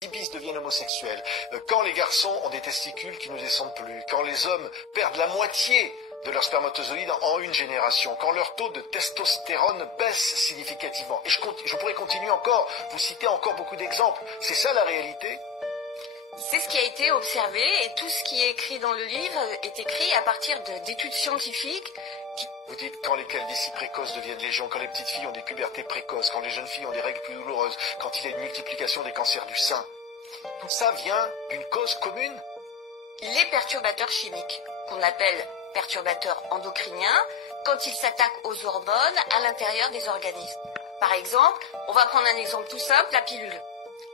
Ibis deviennent homosexuels, quand les garçons ont des testicules qui ne descendent plus, quand les hommes perdent la moitié de leurs spermatozoïdes en une génération, quand leur taux de testostérone baisse significativement. Et je pourrais continuer encore, vous citer encore beaucoup d'exemples. C'est ça la réalité? C'est ce qui a été observé et tout ce qui est écrit dans le livre est écrit à partir d'études scientifiques. Vous dites quand les calvities précoces deviennent légion, quand les petites filles ont des pubertés précoces, quand les jeunes filles ont des règles plus douloureuses, quand il y a une multiplication des cancers du sein. Tout ça vient d'une cause commune? Les perturbateurs chimiques, qu'on appelle perturbateurs endocriniens, quand ils s'attaquent aux hormones à l'intérieur des organismes. Par exemple, on va prendre un exemple tout simple, la pilule.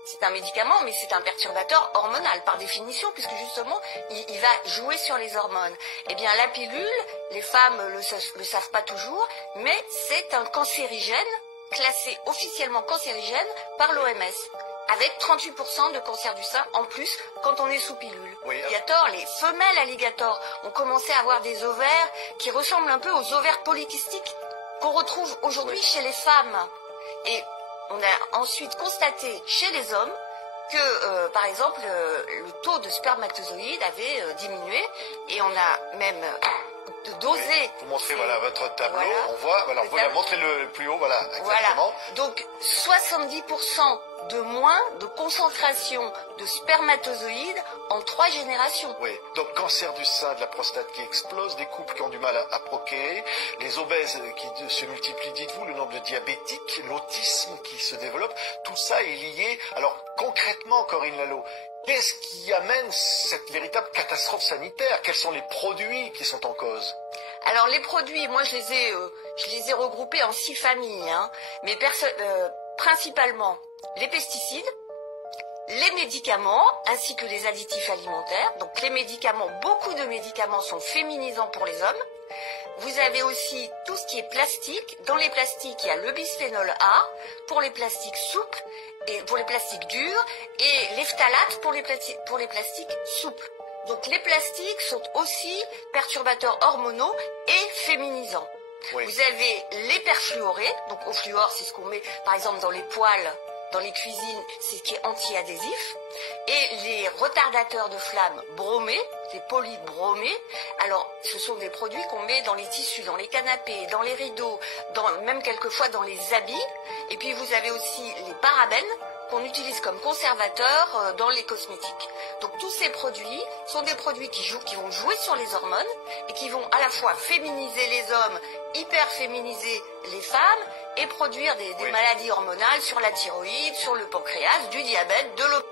C'est un médicament, mais c'est un perturbateur hormonal, par définition, puisque justement, il va jouer sur les hormones. Eh bien, la pilule, les femmes le savent pas toujours, mais c'est un cancérigène, classé officiellement cancérigène par l'OMS, avec 38% de cancer du sein en plus quand on est sous pilule. Oui. Alligator, les femelles alligators ont commencé à avoir des ovaires qui ressemblent un peu aux ovaires polykystiques qu'on retrouve aujourd'hui chez les femmes. Et on a ensuite constaté chez les hommes que, par exemple, le taux de spermatozoïdes avait diminué et on a même dosé. Oui. Vous montrez voilà votre tableau, voilà, on voit, alors voilà, montrez le plus haut, voilà, exactement. Voilà. Donc 70% de moins de concentration de spermatozoïdes en 3 générations. Oui, donc cancer du sein, de la prostate qui explose, des couples qui ont du mal à procréer, les obèses qui se multiplient, dites-vous, le nombre de diabétiques, l'autisme qui se développe, tout ça est lié. Alors concrètement, Corinne Lalo, qu'est-ce qui amène cette véritable catastrophe sanitaire? Quels sont les produits qui sont en cause? Alors les produits, moi je les ai regroupés en 6 familles, hein, mais principalement les pesticides, les médicaments ainsi que les additifs alimentaires. Donc les médicaments, beaucoup de médicaments sont féminisants pour les hommes. Vous avez aussi tout ce qui est plastique. Dans les plastiques, il y a le bisphénol A pour les plastiques souples et pour les plastiques durs et les phtalates pour les plastiques souples. Donc les plastiques sont aussi perturbateurs hormonaux et féminisants. Oui. Vous avez les perfluorés, donc au fluor, c'est ce qu'on met par exemple dans les poêles, dans les cuisines, c'est ce qui est anti-adhésif. Et les retardateurs de flamme bromés, les polybromés, alors ce sont des produits qu'on met dans les tissus, dans les canapés, dans les rideaux, même quelquefois dans les habits. Et puis vous avez aussi les parabènes qu'on utilise comme conservateurs dans les cosmétiques. Donc tous ces produits sont des produits qui vont jouer sur les hormones et qui vont à la fois féminiser les hommes, hyper féminiser les femmes et produire des maladies hormonales sur la thyroïde, sur le pancréas, du diabète, de l'obésité.